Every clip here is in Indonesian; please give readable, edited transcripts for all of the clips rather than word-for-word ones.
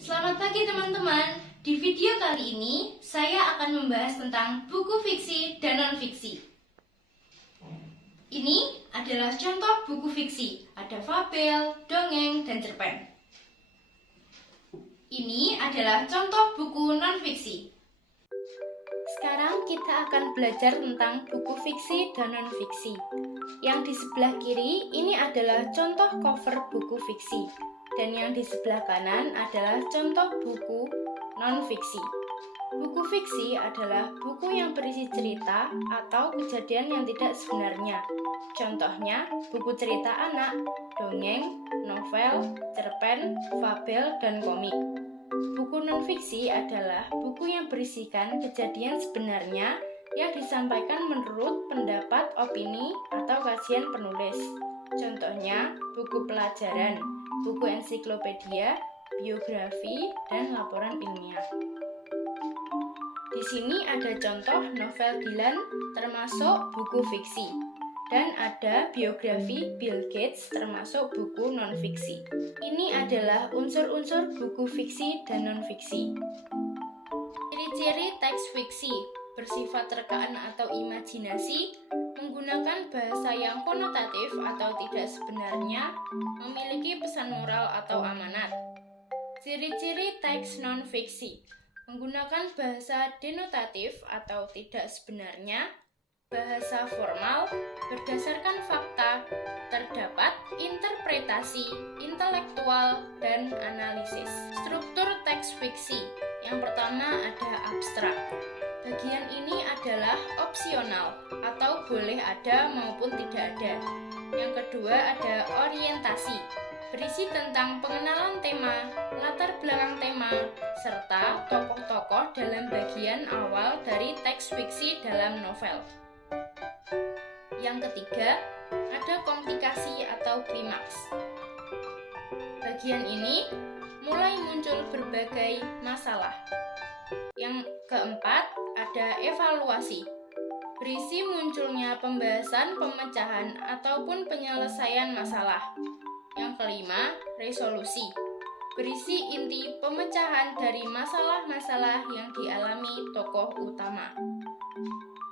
Selamat pagi teman-teman. Di video kali ini saya akan membahas tentang buku fiksi dan non-fiksi. Ini adalah contoh buku fiksi. Ada fabel, dongeng, dan cerpen. Ini adalah contoh buku non-fiksi. Sekarang kita akan belajar tentang buku fiksi dan non-fiksi. Yang di sebelah kiri ini adalah contoh cover buku fiksi. Dan yang di sebelah kanan adalah contoh buku non-fiksi. Buku fiksi adalah buku yang berisi cerita atau kejadian yang tidak sebenarnya. Contohnya, buku cerita anak, dongeng, novel, cerpen, fabel, dan komik. Buku non-fiksi adalah buku yang berisikan kejadian sebenarnya yang disampaikan menurut pendapat, opini, atau kajian penulis. Contohnya, buku pelajaran, buku ensiklopedia, biografi, dan laporan ilmiah. Di sini ada contoh novel Dylan termasuk buku fiksi, dan ada biografi Bill Gates termasuk buku non-fiksi. Ini adalah unsur-unsur buku fiksi dan non-fiksi. Ciri-ciri teks fiksi bersifat rekaan atau imajinasi, menggunakan bahasa yang konotatif atau tidak sebenarnya, memiliki pesan moral atau amanat. Ciri-ciri teks non-fiksi menggunakan bahasa denotatif atau tidak sebenarnya, bahasa formal, berdasarkan fakta, terdapat interpretasi, intelektual, dan analisis. Struktur teks fiksi. Yang pertama ada abstrak. Bagian ini adalah opsional atau boleh ada maupun tidak ada. Yang kedua ada orientasi, berisi tentang pengenalan tema, latar belakang tema, serta tokoh-tokoh dalam bagian awal dari teks fiksi dalam novel. Yang ketiga ada komplikasi atau klimaks. Bagian ini mulai muncul berbagai masalah. Yang keempat ada evaluasi, berisi munculnya pembahasan, pemecahan, ataupun penyelesaian masalah. Yang kelima, resolusi, berisi inti pemecahan dari masalah-masalah yang dialami tokoh utama.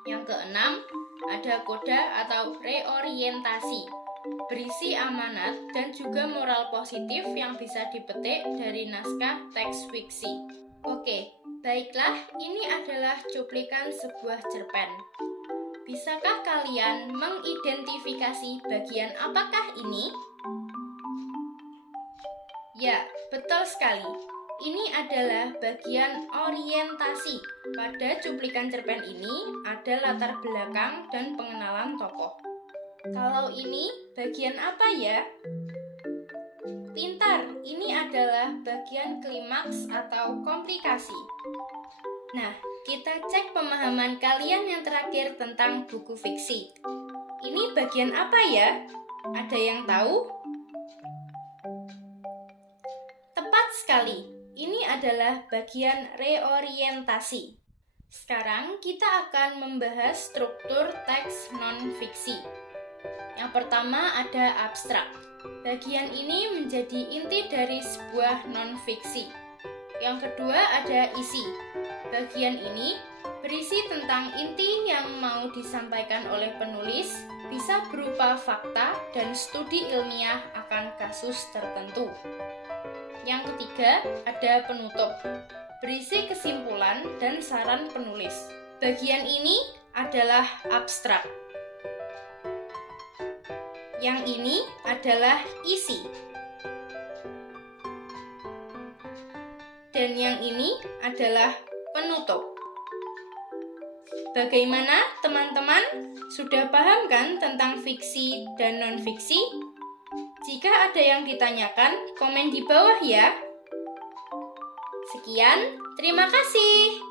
Yang keenam, ada koda atau reorientasi, berisi amanat dan juga moral positif yang bisa dipetik dari naskah teks fiksi. Oke, baiklah, ini adalah cuplikan sebuah cerpen. Bisakah kalian mengidentifikasi bagian apakah ini? Ya, betul sekali. Ini adalah bagian orientasi. Pada cuplikan cerpen ini ada latar belakang dan pengenalan tokoh. Kalau ini bagian apa ya? Pintar, ini adalah bagian klimaks atau komplikasi. Nah, kita cek pemahaman kalian yang terakhir tentang buku fiksi. Ini bagian apa ya? Ada yang tahu? Tepat sekali, ini adalah bagian reorientasi. Sekarang kita akan membahas struktur teks non-fiksi. Yang pertama ada abstrak. Bagian ini menjadi inti dari sebuah non-fiksi. Yang kedua ada isi. Bagian ini berisi tentang inti yang mau disampaikan oleh penulis, bisa berupa fakta dan studi ilmiah akan kasus tertentu. Yang ketiga ada penutup, berisi kesimpulan dan saran penulis. Bagian ini adalah abstrak. Yang ini adalah isi. Dan yang ini adalah penutup. Bagaimana teman-teman? Sudah paham kan tentang fiksi dan non-fiksi? Jika ada yang ditanyakan, komen di bawah ya. Sekian, terima kasih.